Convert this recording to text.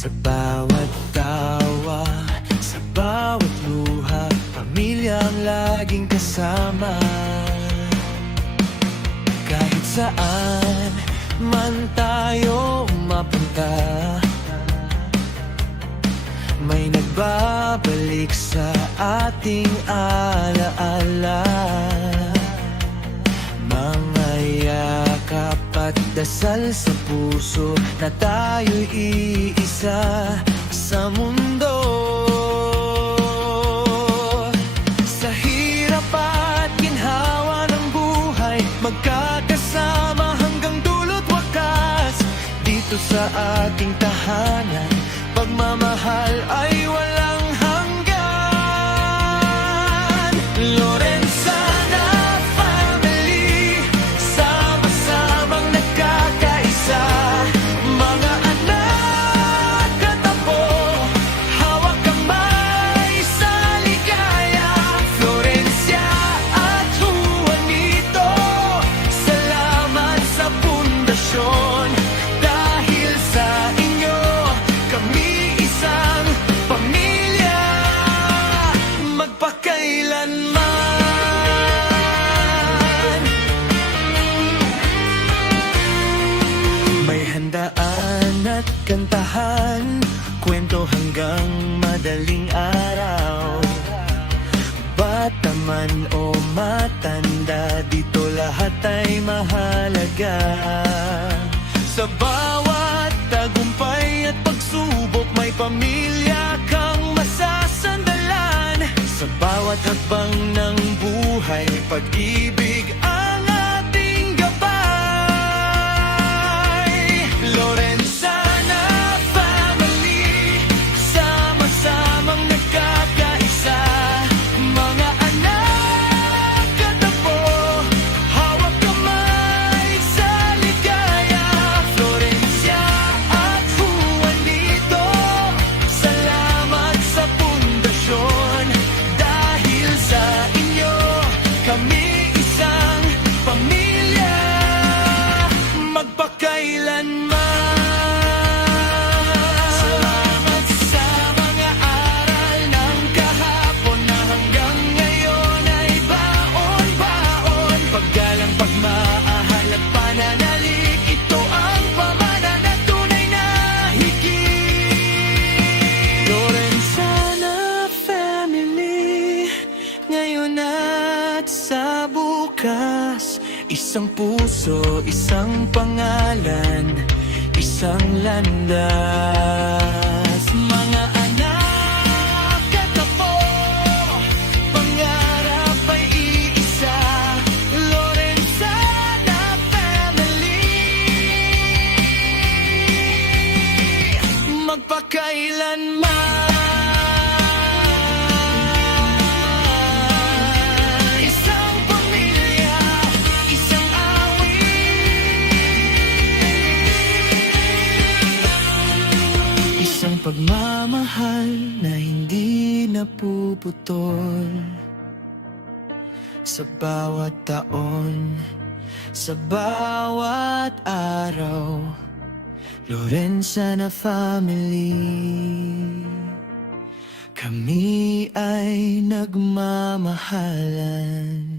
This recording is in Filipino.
Sa bawat tawa, sa bawat luha, pamilyang laging kasama. Kahit saan man tayo mapunta, may nagbabalik sa ating alaala. Mga yakap at dasal sa puso na tayo'y iisa sa mundo. Sa hirap at ginhawa ng buhay, magkakasama hanggang dulo't wakas. Dito sa ating tahanan, pagmamahal ay walang hanggan. Lorenzana family, sama-samang nagkakaisa. Mga anak at apo, hawak kamay sa ligaya. Florencia at Juanito, salamat sa pundasyon. Dahil sa inyo, kami isang pamilya, magpakailanman. May handaan at kantahan, kwento hanggang madaling araw. Bata man o matanda, dito lahat ay mahalaga. Sa bawat tagumpay at pagsubok, may pamilya kang masasandalan. Sa bawat hakbang ng buhay, pag-ibig ang ating gabay. Lorenzana family, sama-samang nagkakaisa. Mga anak at apo, hawak kamay sa ligaya. Florencia at Juanito, salamat sa pundasyon. Dahil sa inyo, kami isang pamilya, magpakailanman. Salamat sa mga aral ng kahapon na hanggang ngayon ay baon-baon. Paggalang, pagmamahal at pananalig, ito ang pamana na tunay na higit. Lorenzana family, ngayon at sa bukas. Isang puso, isang pangalan, isang landas. Mga anak at apo, pangarap ay iisa. Lorenzana family, magpakailanman. Isang pamilya, isang awit, isang pagmamahal na hindi napuputol. Sa bawat taon, sa bawat araw, Lorenzana family, kami ay nagmamahalan.